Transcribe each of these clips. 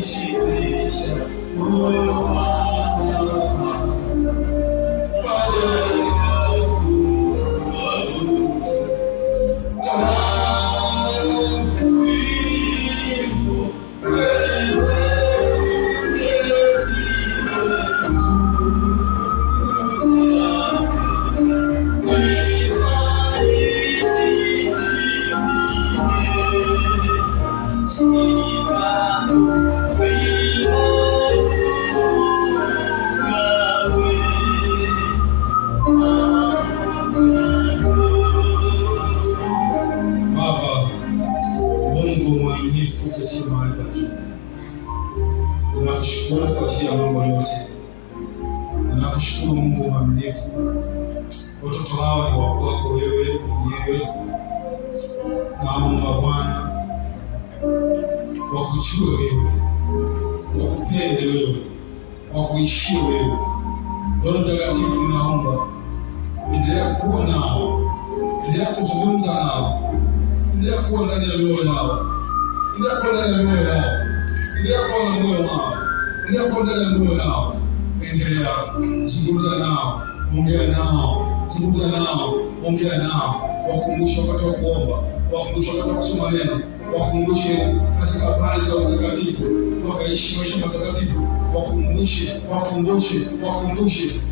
shibisha moyo wangu Tunakushukuru kwa ajili ya mambo yote. Tunakushukuru Mungu mwaminifu. Watoto hawa ni wa kwako wewe mwenyewe. Naomba Bwana wakujue wewe, wakupende wewe, wakuishie wewe. Roho Mtakatifu, naomba endelea kuwa nao, endelea kuzungumza nao, endelea kuwa ndani ya mioyo yao, endelea kuwa ndani ya mioyo yao, endelea kuwa na moyo wao, endelea kuwa ndani ya mioyo yao, endelea zungumza nao, ongea nao, zungumza nao, ongea nao, wakumbushe wakati wa kuomba, wakumbushe wakati wa kusoma neno, wakumbushe katika habari za utakatifu, wakaishi maisha matakatifu, wakumbushe,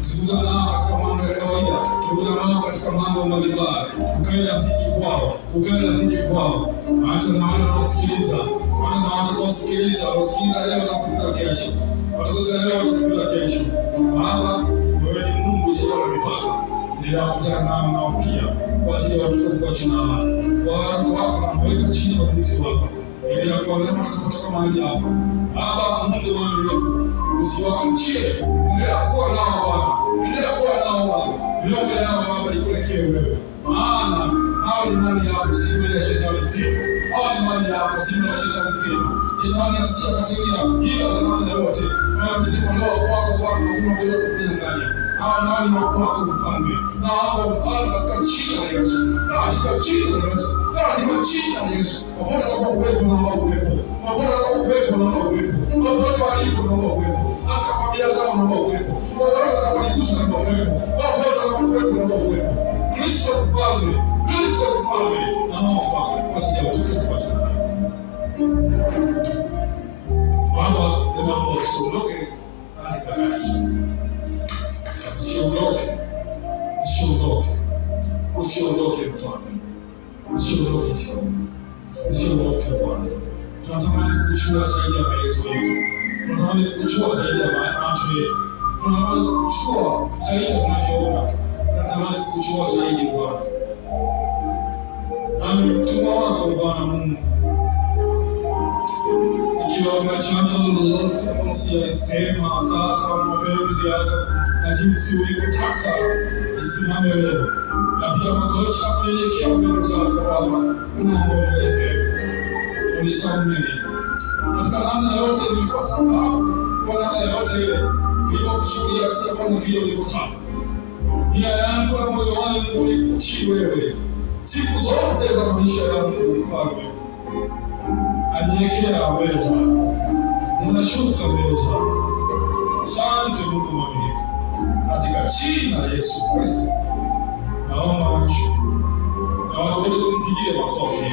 zungumza nao katika mambo ya kawaida, zungumza nao katika mambo mbalimbali, ukae rafiki kwao, hata na wale wanaosikiliza, wasikiliza leo na wasikiliza kesho, watakosa leo na wasikiliza kesho. Baba, wewe ni Mungu usio na mipaka, ninakutana nao pia kwa ajili ya watukufu wa jina lako. Wako na mweka chini kwa ulinzi wako, ili ya kwa neema kutoka mahali hapa. Baba Mungu mwaminifu, usiwaachie, endelea kuwa nao Bwana, miombe yao Baba ikuelekee wewe, maana hao ni mali yako, si mali ya shetani tena. Hao ni mali yako, si mali ya shetani tena. Shetani asiyakatilia hila za mali yote, na mzikondoa kwako Bwana, hakuna mbele kunyang'anya. Hao nani wa kwako mfalme, na hao mfalme katika jina la Yesu, na katika jina la Yesu, popote atakapokuwepo naomba uwepo, popote atakapokuwepo naomba uwepo, popote walipo naomba uwepo, katika familia zao naomba uwepo, popote atakapokugusa naomba uwepo, popote atakapokuwepo naomba uwepo. Kristo mfalme, naomba kwa ajili ya utukufu wa jina lako. Baba, naomba usiondoke katika Yesu. Usiondoke mfalme, usiondoke Jehova, usiondoke Bwana. Tunatamani kukuchua zaidi ya maelezo yetu, tunatamani kukuchua zaidi ya macho yetu, tunatamani kukuchua zaidi ya tunavyoona, tunatamani kukuchua zaidi Bwana. Nami mtumwa wako Bwana Mungu, ikiwa kuna jambo lolote usiyasema sasa, mapenzi yako na jinsi ulivyotaka isimame leo, na pia magoti na kunyenyekea mbele zako Baba, naomba unisamehe katika namna yote nilikosa, kwa namna yote ile nilipokusudia sifanye vile ulivyotaka. Nia yangu na moyo wangu nikutii wewe siku zote za maisha yangu, mfalme. Nanyenyekea mbele zako, ninashuka mbele zako. Asante Mungu mwaminifu, katika jina la Yesu Kristo naomba na kushukuru, na watu wote kumpigie makofi.